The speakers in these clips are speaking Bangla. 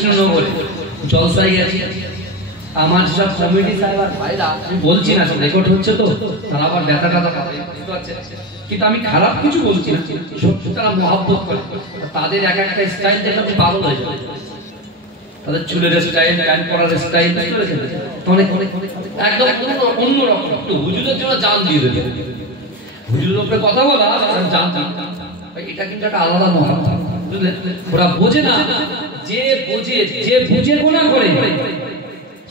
কৃষ্ণনগরে জলসায় গেছি, আমার সব কমিটি সাহেব ভাইরা, আমি বলছি না, রেকর্ড হচ্ছে তো, তারা আবার ব্যথা টাথা পাবে, কিন্তু আমি খারাপ কিছু বলছি না, সত্যি তারা মহব্বত করে। তাদের এক একটা স্টাইল দেখে আমি পাগল হয়ে যাই, তাদের চুলের স্টাইল, প্যান্ট পরার স্টাইল অনেক অনেক একদম অন্যরকম। একটু হুজুরের জন্য জান দিয়ে দেবে, হুজুরের উপরে কথা বলা জান, এটা কিন্তু একটা আলাদা মহব্বত, বুঝলেন? ওরা বোঝে না, যে বুঝে গুনাহ করে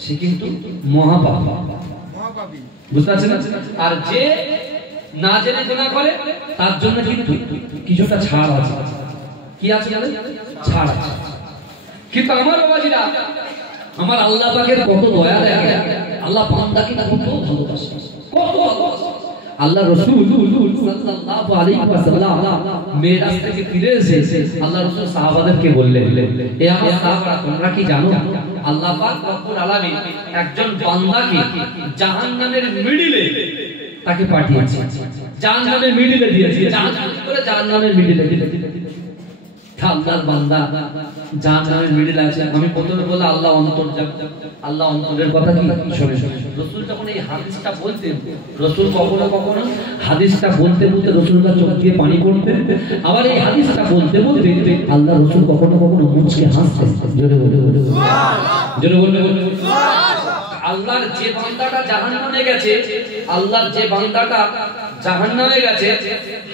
সে কিন্তু মহাপাপী, বুঝতে পারছেন? আর যে না জেনে গুনাহ করে তার জন্য কিন্তু কিছুটা ছাড় আছে। কি আছে? ছাড় আছে। কিন্তু আমার বাবাজিরা, আমার আল্লাহ পাকের কত দয়া দেখে, আল্লাহ বান্দাকে কত ভালোবাসে, কত ভালোবাসে। আল্লাহ রাসূল সাল্লাল্লাহু আলাইহি ওয়াসাল্লাম মেরাজ থেকে ফিরে এসে আল্লাহ রাসূল সাহাবাদেরকে বললেন, এ আমার সাহাবারা, তোমরা কি জানো আল্লাহ পাক রব্বুল আলামিন একজন বান্দাকে জাহান্নামের মিডলে তাকে পাঠিয়েছে, জাহান্নামের মিডলে দিয়েছে, জাহান্নামের মিডলে আল্লাহর বান্দা জাহান্নামের মিডলে আছে। আমি প্রথমে বললাম আল্লাহ অন্তর, আল্লাহ অন্তরের কথা কি শুনে রাসূল যখন এই হাদিসটা বলতেন, রাসূল কখনো কখনো হাদিসটা বলতে বলতে রাসূলুল্লাহ চোখ দিয়ে পানি পড়তেন, আবার এই হাদিসটা বলতে বলতে আল্লাহ রাসূল কখনো কখনো মুচকে হাসতেন। জোরে বলে সুবহানাল্লাহ, জোরে বলে সুবহানাল্লাহ। আল্লাহর যে বান্দাটা জাহান্নামে গেছে, আল্লাহর যে বান্দাটা জাহান্নামে গেছে,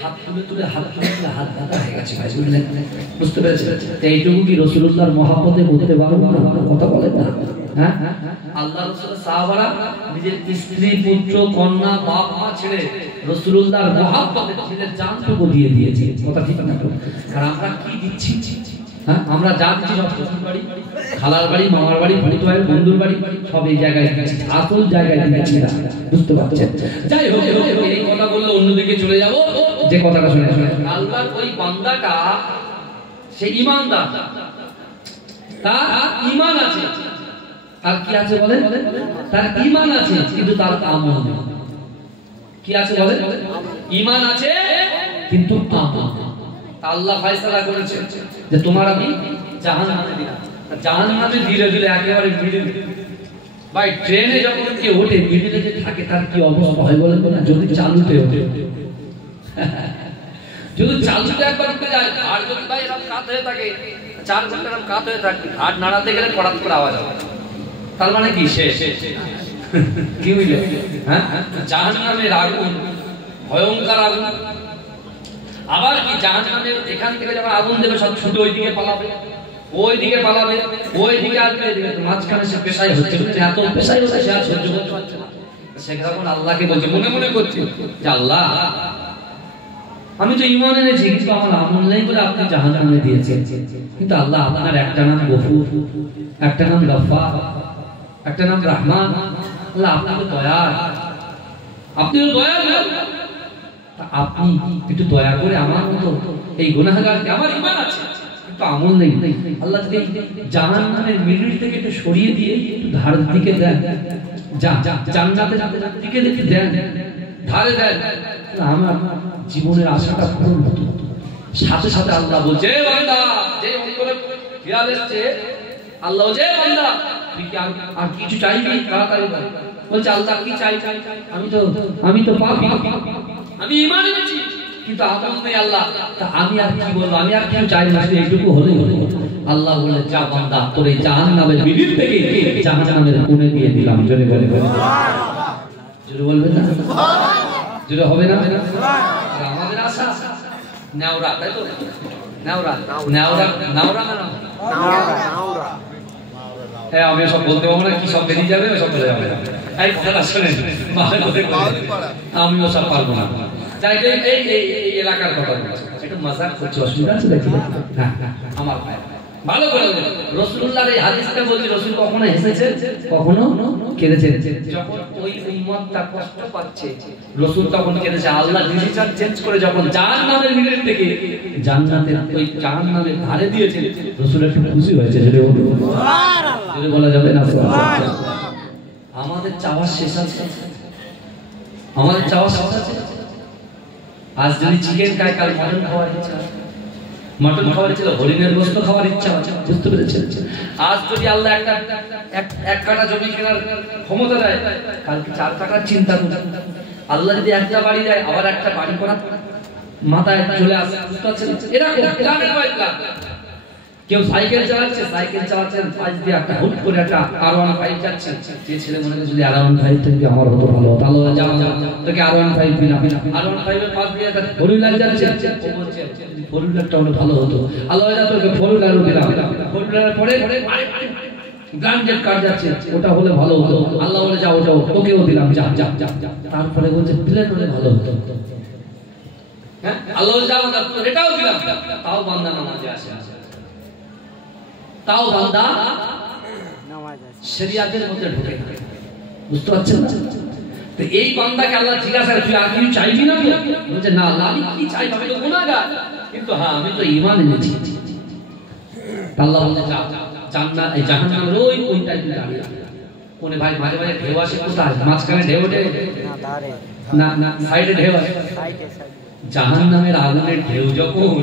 হাত তুলে হাত ব্যথা হয়ে গেছে, ভাই বুঝলেন? বুঝতে পেরেছেন? এইটুকু কি রাসূলুল্লাহর মহব্বতে বলতে পারবো না? কথা বলেন না, হ্যাঁ? আল্লাহ রাসূলের সাহাবারা নিজের স্ত্রী, পুত্র, কন্যা, বাপ মা ছেড়ে রাসূলুল্লাহর মহব্বতে নিজের জানটুকু দিয়ে দিয়েছে। কথা ঠিক না? আর আমরা কি দিচ্ছি? হ্যাঁ, আমরা যা দিচ্ছি সব শ্বশুর বাড়ি, খালার বাড়ি, মামার বাড়ি, ভাই বন্ধুর বাড়ি, সব এই জায়গায় দিচ্ছি, আসল জায়গায় দিচ্ছি না। বুঝতে পারছেন? যাই হোক, এই কথা বললে অন্যদিকে চলে যাব। যে কথাটা শুনে আল্লাহর ওই বান্দাটা সে ঈমানদার, তার ঈমান আছে, তার কি আছে বলেন? তার ঈমান আছে, কিন্তু তার আমল নেই। কি আছে বলেন? ঈমান আছে কিন্তু আমল নেই। আল্লাহ ফয়সালা করেছে যে তোমার আমি জাহান্নামে দিলাম। জাহান্নামে দিলে দিলে একেবারে মিডিলে, ভাই ট্রেনে যখন কেউ ওঠে মিডিলে যে থাকে তার কি অবস্থা হয় বলেন না? যদি চালুতে ওঠে, যদি চালুতে একবার উঠে যায়, আর যদি ভাই এরকম কাত হয়ে থাকে, 4 ঘন্টা এরকম কাত হয়ে থাকে, আর নাড়াতে গেলে পড়াত করে আওয়াজ হবে, তার মানে কি শেষ? কি বুঝলে? হ্যাঁ, জাহান্নামের আগুন ভয়ঙ্কর আগুন। আবার কি জাহান্নামে এখান থেকে যখন আগুন দেবে সব ছুটে ওইদিকে পালাবে, ওইদিকে পালাবে, ওইদিকে আসবে, এদিকে মাঝখানে সে পেশাই হচ্ছে, এত পেশাই হচ্ছে সে আর সহ্য করতে পারছে না। সে তখন আল্লাহকে বলছে, মনে মনে করছে যে আল্লাহ আমি তো ঈমান এনেছি, কিন্তু আমার আমল নেই বলে আপনি জাহান্নামে দিয়েছেন। কিন্তু আল্লাহ আপনার একটা নাম গফুর, একটা নাম গফফার, একটা নাম রহমান। আল্লাহ আপনি তো দয়াল, আপনি তো দয়ালু, আপনি একটু দয়া করে আমার মতো এই গুনাহগারকে, আমার ঈমান আছে কিন্তু আমল নেই, আল্লাহ যদি জাহান্নামের মিডল থেকে একটু সরিয়ে দিয়ে একটু ধার দিকে দেন, জান্নাতের দিকে দেখে দেন, ধারে দেন, আমার জীবনের আশাটা পূরণ হতো। সাথে সাথে আল্লাহ বলছে, বান্দা যে অন্তরে খেয়াল এসেছে, আল্লাহ বলছে, বান্দা তুই কি আর কিছু চাইবি? তাড়াতাড়ি বল। বলছে আল্লাহ কি চাই? আমি তো পাপী, আমি ঈমান এনেছি কিন্তু আমল নেই আল্লাহ, তা আমি আর কি বলবো? আমি আর কিছু চাই না, এইটুকু হলেই হলো। আল্লাহ বলে, যা বান্দা তোর এই জাহান্নামের মিডল থেকে জাহান্নামের কোণে দিয়ে দিলাম। জোরে বলে সুবহানাল্লাহ, জোরে বলবেন না? জোরে হবে না? আমাদের আশা নেওরা, তাই তো? নেওরা নেওরা নেওরা না নেওরা, হ্যাঁ আমি সব বলতে পারবো না, কি সব বেরিয়ে যাবে সব বলে যাবে। এই কথাটা শুনেন, আমিও সব পারবো না। যাই এই এলাকার কথা বলছি, একটু মজাক করছি, অসুবিধা আছে দেখি? হ্যাঁ আমার ভাই ভালো করে রাসূলুল্লাহর এই হাদিসটা বলছি, রাসূল কখনো হেসেছেন, কখনো কেঁদেছেন। যখন ওই উম্মতটা কষ্ট পাচ্ছে রাসূল তখন কেঁদেছে। আল্লাহ ডিসিশন চেঞ্জ করে যখন জাহান্নামের মিডল থেকে জান্নাতের ওই জাহান্নামের ধারে দিয়েছেন, রাসূল একটু খুশি হয়েছে। যদি সুবহানাল্লাহ, যদি বলা যাবে না সুবহানাল্লাহ। আমাদের চাওয়া শেষ আছে, আমাদের চাওয়া শেষ আছে। আজ যদি চিকেন খাই, কাল মটন খাওয়ার ইচ্ছা, মটন খাওয়ার ছিল, হরিণের গোশত খাওয়ার ইচ্ছা আছে, বুঝতে পেরেছেন? আজ যদি আল্লাহ এক কাটা জমি কেনার ক্ষমতা দেয়, কালকে 4 কাটার চিন্তা করুন। আল্লাহ যদি একটা বাড়ি দেয়, আবার একটা বাড়ি করা মাথায় চলে আসে, বুঝতে পারছেন? এরকম প্ল্যানের পর প্ল্যান। কেউ সাইকেল চালাচ্ছে, পাশ দিয়ে একটা হুট করে একটা R15 যাচ্ছে, যে ছেলে মনে করে যদি R15 থেকে আমার হতো ভালো হতো, আল্লাহ যাও তোকে R15 দিলাম, R15 এর পাশ দিয়ে একটা ফোর হুইলার যাচ্ছে, ও বলছে ফোর হুইলারটা হলে ভালো হতো, আল্লাহ যা তোকে ফোর হুইলারও দিলাম, ফোর হুইলারের পরে ব্র্যান্ডেড কার যাচ্ছে, ওটা হলে ভালো হতো, আল্লাহ বলে যাও ওটাও তোকেও দিলাম, যা যা যা। তারপরে বলছে প্লেন হলে ভালো হতো, হ্যাঁ আল্লাহ যাও এটাও দিলাম, তাও বান্দা নামাজে আসে, তাও বান্দা শরিয়াতের মধ্যে ঢোকে না, বুঝতে পারছেন না? তো এই বান্দাকে আল্লাহ জিজ্ঞাসা করে তুই আর কিছু চাইবি না? বলছে না আল্লাহ আমি কি চাই, আমি তো গুনাহগার, কিন্তু হ্যাঁ আমি তো ঈমান এনেছি। আল্লাহ বলে যা জান্নাত এই জাহান্নামের ওই কোনটায় তুই দাঁড়িয়ে কোনে ভাই, মাঝে মাঝে ঢেউ আসে, কোথায় মাঝখানে ঢেউ ওঠে না, না সাইডে ঢেউ আসে। জাহান্নামের আগুনের ঢেউ যখন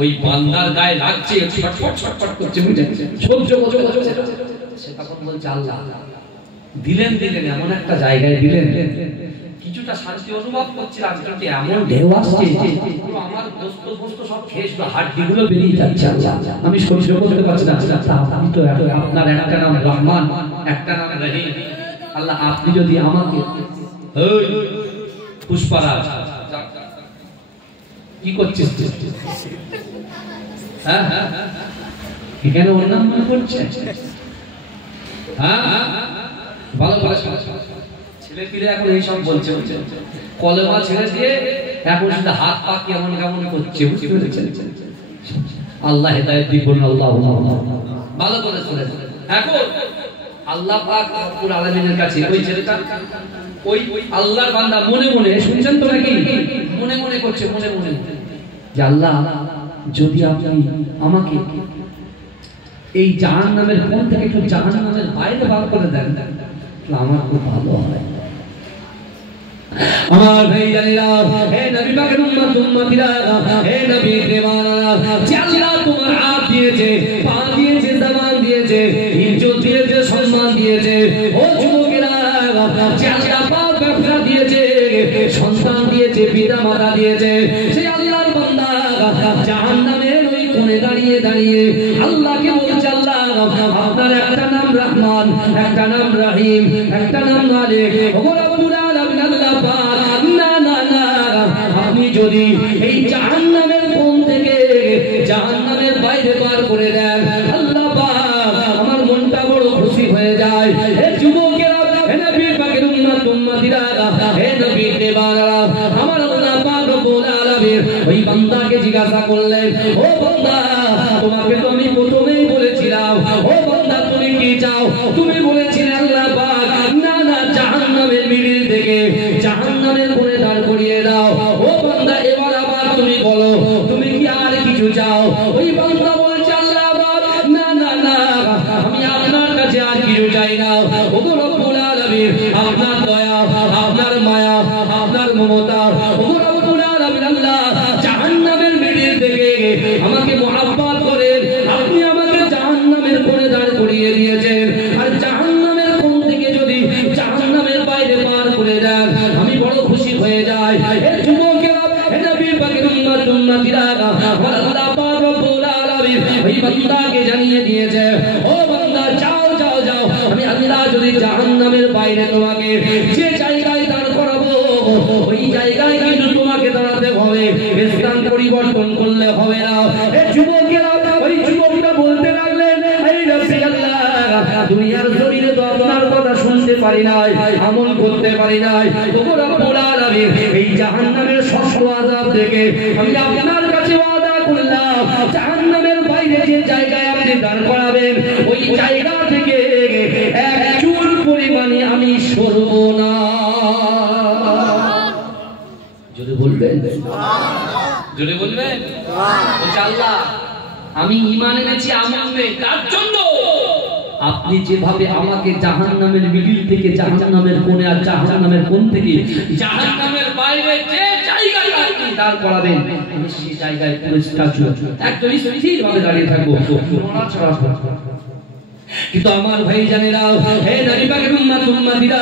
ওই বান্দার গায়ে লাগছে, ছটফট ছটফট করছে, সহ্য করছে, সে তখন বলছে আল্লাহ দিলেন এমন একটা জায়গায় দিলেন, কিছুটা শান্তি অনুভব করছিলাম, কিন্তু এমন ঢেউ আসছে আমার গোস্ত সব খেয়ে হাড্ডিগুলো বেরিয়ে যাচ্ছে, আমি সহ্য করতে পারছি না। আপনি তো আপনার একটা নাম রহমান, একটা নাম রহিম, আল্লাহ আপনি যদি আমাকে পুষ্পারাজ কি করছিস হ্যাঁ এখানে ওর নাম মনে পড়ছে, হ্যাঁ ভালো ছেলে পিলে এখন এইসব বলছে, কলেমা ছেড়ে দিয়ে এখন শুধু হাত পা কেমন কেমন করছে, বুঝতে পেরেছেন? আল্লাহ হেদায়েত দিবেন, আল্লাহ ভালো করে শুনে। এখন আল্লাহ পাক রব্বুল আলামিনের কাছে ওই ছেলেটা ওই আল্লাহর বান্দা মনে মনে, শুনছেন তো নাকি, মনে মনে করছে, মনে মনে যে আল্লাহ যদি আপনি আমাকে এই জাহান্নামের কোন থেকে একটু জাহান্নামের বাইরে বার করে দেন, আমার খুব ভালো হয়। আমার ভাইজানেরা, হে নবী পাকের উম্মতিরা, হে নবী দেওয়ানারা, যে আল্লাহ তোমার হাত দিয়েছে, পা দিয়েছে, জবান দিয়েছে, ইজ্জত দিয়েছে, সম্মান দিয়েছে, ও যুবকেরা, যে আল্লাহ পাক ব্যবসা দিয়েছে, সন্তান দিয়েছে, পিতা মাতা দিয়েছে, সেই আল্লাহর বান্দা জাহান্নামের ওই কোণে দাঁড়িয়ে দাঁড়িয়ে আল্লাহকে বলছে আল্লাহ আপনার একটা নাম রহমান, একটা নাম রহিম, একটা নাম মালিক, ওগো রব্বুল আলামিন আল্লাহ পাক, না না না আপনি যদি এই জাহান্নামের কোণ থেকে জাহান্নামের বাইরে বার করে দেন, আল্লাহ পাক আমার মনটা বড় খুশি হয়ে যায়। হে যুবকেরা, হে নবী পাকের উম্মতিরা, হে নবী দেওয়ানারা, আমার আল্লাহ পাক রব্বুল আলামিন ওই বান্দাকে জিজ্ঞাসা করলেন, ও বান্দা তোমাকে তো আমি প্রথমেই বলেছিলাম, ও বান্দা তুমি কি চাও? তুমি বলেছিলে আল্লাহ পাক না না জাহান্নামের মিডিল থেকে জাহান্নামের কোণে দাঁড় করিয়ে দাও। ও বান্দা এবার আবার তুমি বলো তুমি কি আর কিছু চাও? ওই বান্দা বলছে আল্লাহ পাক না না না আমি আপনার কাছে আর কিছু চাই না, ওগো রব্বুল আলামিন আপনার দয়া, আপনার মায়া, আপনার মমতা, ওগো রব্বুল আলামিন আল্লাহ জাহান্নামের মিডিল থেকে আমাকে মহব্বত করেন, আপনি আমাকে জাহান্নামের কোণে দাঁড় করিয়ে দিয়েছেন, আর জাহান্নামের কোণ থেকে যদি জাহান্নামের বাইরে পার করে দেন আমি বড় খুশি হয়ে যাই। হে যুবকেরা, হে নবী পাকের উম্মতিরা, আল্লাহ পাক রব্বুল আলামিন ওই বান্দাকে জানিয়ে দিয়েছে, ও বান্দা যাও যাও যাও, আমি আল্লাহ যদি জাহান্নামের বাইরে তোমাকে যে জায়গায় দাঁড় করাবো ওই জায়গায় কিন্তু তোমাকে দাঁড়াতে হবে, স্থান পরিবর্তন করলে হবে না। এই যুবকেরা, ওই যুবকরা বলতে লাগলেন, এই রাসূলুল্লাহ দুনিয়ার জমিনে তো আপনার কথা শুনতে পারি নাই, আমল করতে পারি নাই, ওগো রব্বুল আলামিন এই জাহান্নামের ষষ্ঠ আযাব থেকে আমি আপনার কাছে ওয়াদা করলাম জাহান্নামের বাইরে যে জায়গায় আপনি দাঁড় করাবেন ওই জায়গা থেকে এক চুল পরিমাণে আমি সরব না। জোরে বলবেন, জোরে বলবেন। বলছে আল্লাহ আমি ঈমান এনেছি, আমল নেই, তার জন্য আপনি যেভাবে আমাকে জাহান্নামের মিডিল থেকে জাহান্নামের কোণে আর জাহান্নামের কোণ থেকে জাহান্নামের বাইরে যে জায়গায় আপনি দাঁড় করাবেন আমি সেই জায়গায় পুরো স্ট্যাচু একদম স্থিরভাবে দাঁড়িয়ে থাকবো, নড়াচড়া করব। কিন্তু আমার ভাই জানেরা, হে নবী পাকের উম্মতিরা,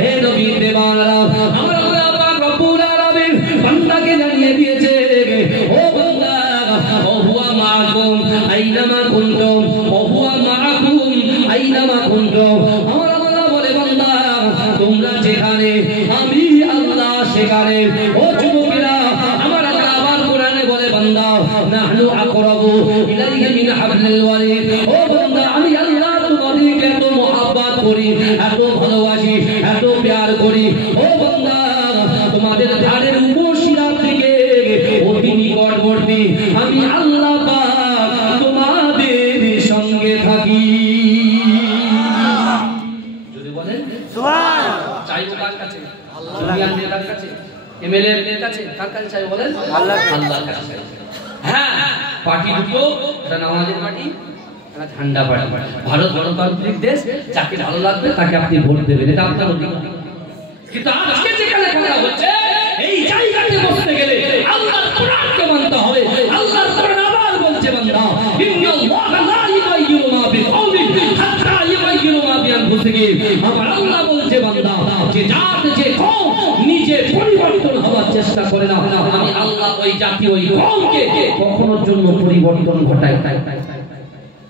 হে নবীর দেওয়ানরা, আমার আল্লাহ পাক রব্বুল আলামিন বান্দাকে জানিয়ে দিয়েছে, ও বান্দা ও হুয়া মাআকুম আইনামা কুনতুম, ও হুয়া মাআকুম আইনামা কুনতুম। আমার আল্লাহ বলে বান্দা তোমরা যেখানে আমি আল্লাহ সেখানে। ও যুবকেরা, আমার আল্লাহ আবার কোরআনে বলে বান্দা নাহনু আকরাবু ইলাইহি মিন হাবলিল ওয়ারিদ। ও বান্দা আমি আল্লাহ তোমাদেরকে এত মহব্বত করি, এত ভালোবাসি, এত প্যার করি। ও বান্দা তোমাদের ধারের উপশিরা থেকে অতি নিকটবর্তী আমি আল্লাহ পাক তোমাদের সঙ্গে থাকি। যদি বলেন সুবহানাল্লাহ। চাইবো কার কাছে? দুনিয়ার নেতার কাছে, এমএলএ এর কাছে? কার কাছে চাইবো বলেন? আল্লাহর কাছে। হ্যাঁ, পার্টি দুটো, এটা নামাজের পার্টি, এটা ঠান্ডা পার্টি। ভারত গণতান্ত্রিক দেশ, যাকে ভালো লাগবে তাকে আপনি ভোট দেবেন, এটা আপনার অধিকার। কিন্তু আজকে যেখানে কথা হচ্ছে, এই জায়গাতে বসতে গেলে আল্লাহর কোরআনকে মানতে হবে। আল্লাহর কোরআন আবার বলছে বান্দা ইন্নাল্লাহা লা ইউগাইয়িরু মা বিকওমিন হাত্তা ইউগাইয়িরু মা বিআনফুসিহিম। আমার আল্লাহ বলছে বান্দা যে জাত যে কওম নিজে পরিবর্তন হওয়ার চেষ্টা করে না, আমি আল্লাহ ওই জাতি ওই কওমকে কখনোর জন্য পরিবর্তন ঘটাই।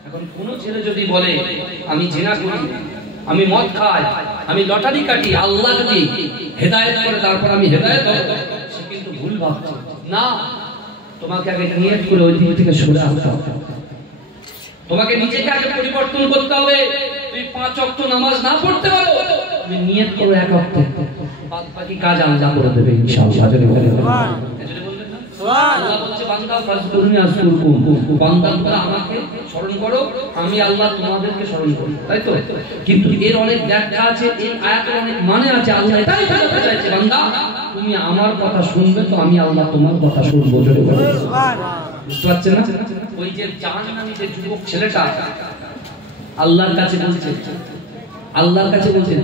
এখন কোন ছেলে যদি বলে আমি জিনা করি, আমি মদ খাই, আমি লটারি কাটি, আল্লাহ যদি হেদায়েত করে তারপর আমি হেদায়েত হব, সে কিন্তু ভুল ভাবছে। না, তোমাকে আগে নিয়ত করে ওই দিক থেকে সরে আসতে হবে। তোমাকে নিজেকে আগে পরিবর্তন করতে হবে। তুমি 5 ওয়াক্ত নামাজ না পড়তে পারো, তুমি নিয়ত করো 1 ওয়াক্ত, বাদ বাকি কাজ আল্লাহ করে দেবে ইনশাআল্লাহ। যদি বলেন আল্লাহ বলছে বান্দা ফাজকুরনি আযকুরকুম, বান্দা তোমরা আমাকে স্মরণ করো, আমি আল্লাহ তোমাদেরকে স্মরণ করব, তাই তো? কিন্তু এর অনেক ব্যাখ্যা আছে, এই আয়াতের অনেক মানে আছে। আল্লাহ এটাই বলতে চাইছে বান্দা তুমি আমার কথা শুনবে তো আমি আল্লাহ তোমার কথা শুনবো। যদি বলেন সুবহানাল্লাহ। বুঝতে পারছেন না? ওই যে জাহান্নামী যে যুবক ছেলেটা আল্লাহর কাছে বলছে, আল্লাহর কাছে বলছে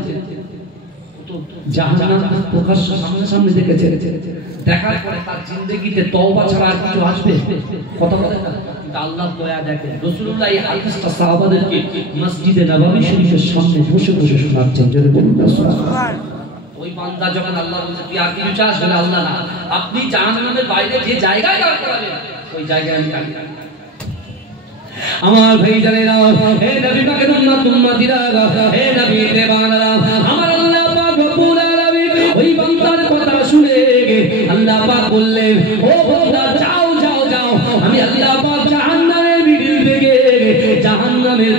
তো জাহান্নাম প্রকাশ্য সামনে দেখেছে, দেখার পরে তার জিন্দেগিতে তওবা ছাড়া আর কিছু আসবে? কথা বলে না। আল্লাহ দয়া দেখেন, রাসূলুল্লাহ এই হাদিসটা সাহাবাদেরকে মসজিদে নববী শরীফের সামনে বসে বসে শোনাচ্ছেন। যদি বলুন সুবহানাল্লাহ। ওই বান্দা যখন আল্লাহ বলছে তুই আর কিছু চাস, বলে আল্লাহ না, আপনি জাহান্নামের বাইরে যে জায়গায় দাঁড় করাবেন ওই জায়গায় আমি দাঁড়িয়ে থাকি। আমার ভাই জানেরা, হে নবী পাকের উম্মতিরা, হে নবীর দেওয়ানরা, আমার আল্লাহ পাক রব্বুল আলামিন ওই বান্দার কথা শুনে আল্লাহ পাক বললেন, ও বান্দা যাও যাও যাও, আমি আল্লাহ পাক জাহান্নামের মিডিল থেকে, জাহান্নামের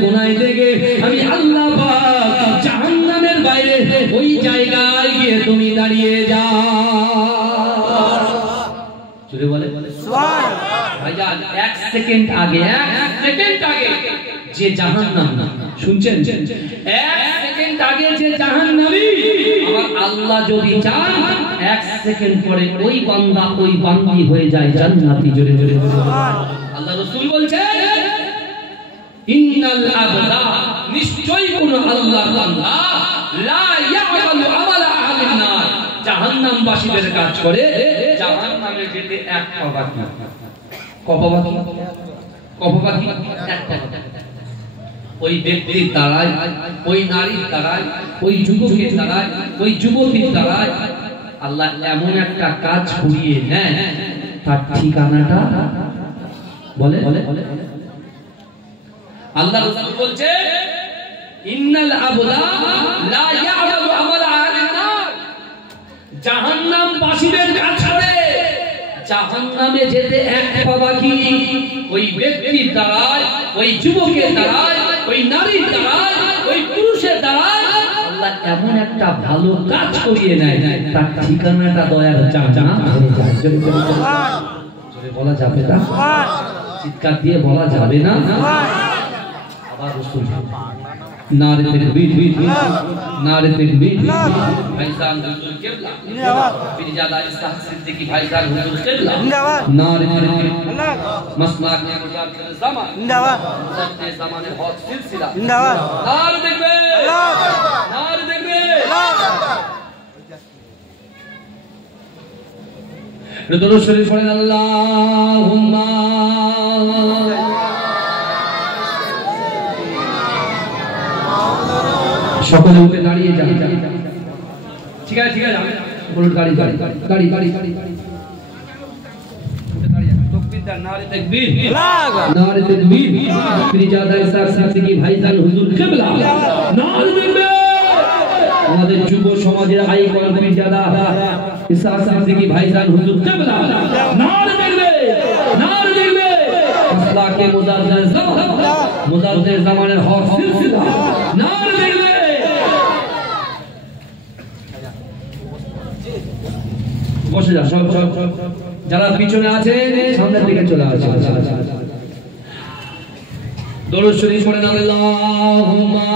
কোনায় থেকে আমি আল্লাহ পাক জাহান্নামের বাইরে ওই জায়গায় গিয়ে তুমি দাঁড়িয়ে যাও। জোরে বলে সুবহানাল্লাহ। ভাইজান 1 সেকেন্ড আগে যে জাহান্নাম, শুনছেন? 1 সেকেন্ড আগে যে জাহান্নামী, আমার আল্লাহ যদি চান 1 সেকেন্ড পরে ওই বান্দা ওই বান্দি হয়ে যায় জান্নাতি। জোরে জোরে সুবহানাল্লাহ। আল্লাহ রাসূল বলছেন ইন্নাল আবদা, নিশ্চয়ই কোন আল্লাহর বান্দা লা ইয়ামালু আমালা আহলিন নার, জাহান্নামবাসীদের কাজ করে, জাহান্নামে যেতে 1 পা বাকি। কপবাকি 1 পা। ওই ব্যক্তির দ্বারাই, ওই নারীর দ্বারাই, ওই যুবকের দ্বারাই, ওই যুবতীর দ্বারাই আল্লাহ এমন একটা কাজ করিয়ে নেয়, তার ঠিকানাটা বলে আল্লাহ রাসূল বলছে ইন্নাল আবদা লা ইয়ামালু আমালা আহলিন নার, জাহান্নামবাসীদের কাজ করে, জাহান্নামে যেতে 1 পা বাকি। ওই ব্যক্তির দ্বারাই, ওই যুবকের দ্বারাই, ওই নারীর দ্বারাই, ওই পুরুষের দ্বারাই আল্লাহ এমন একটা ভালো কাজ করিয়ে নেয়, তার ঠিকানাটা দয়ার জাহান্নাম হয়ে যায়। জোরে বলা যাবে না, চিৎকার দিয়ে বলা যাবে না। আবার রাসূল নারে তাকবীর, নারে তাকবীর, ভাইজান হুজুর কিবলা জিন্দাবাদ, পীরজাদা ইসহাক সিদ্দিকী ভাইজান হুজুর কিবলা জিন্দাবাদ, নারে তাকবীর, আল্লাহ মাসলাক নে মুজাহিদ জামান জিন্দাবাদ, মুজাদ্দিদ জামানের হক সিলসিলা জিন্দাবাদ, নারে তাকবীর, আল্লাহ নারে তাকবীর, আল্লাহ। দরুদ শরীফ পড়েন আল্লাহুম্মা সকলে উঠে দাঁড়িয়ে যান। ঠিক আছে ঠিক আছে বলুন গাড়ি গাড়ি গাড়ি গাড়ি গাড়ি গাড়ি तकबीर नारे तकबीर नारे तकबीर पीरजादा इसाक सिद्दीकी भाईजान हुजूर किबला नारे तकबीर আমাদের যুব সমাজের আইকন পীরজাদা ইসাক সিদ্দীকি ভাইজান হুজুর কিবলা নারে তকবীর নারে তকবীর আসলাকে মুজাদ্দিদ জামান মুজাদ্দিদ জামানের হক সিলসিলা নারে তকবীর। বসে যা সব সব যারা পিছনে আছে সামনের দিকে চলে আসে। দরুদ শরীফ পড়েন আল্লাহুম্মা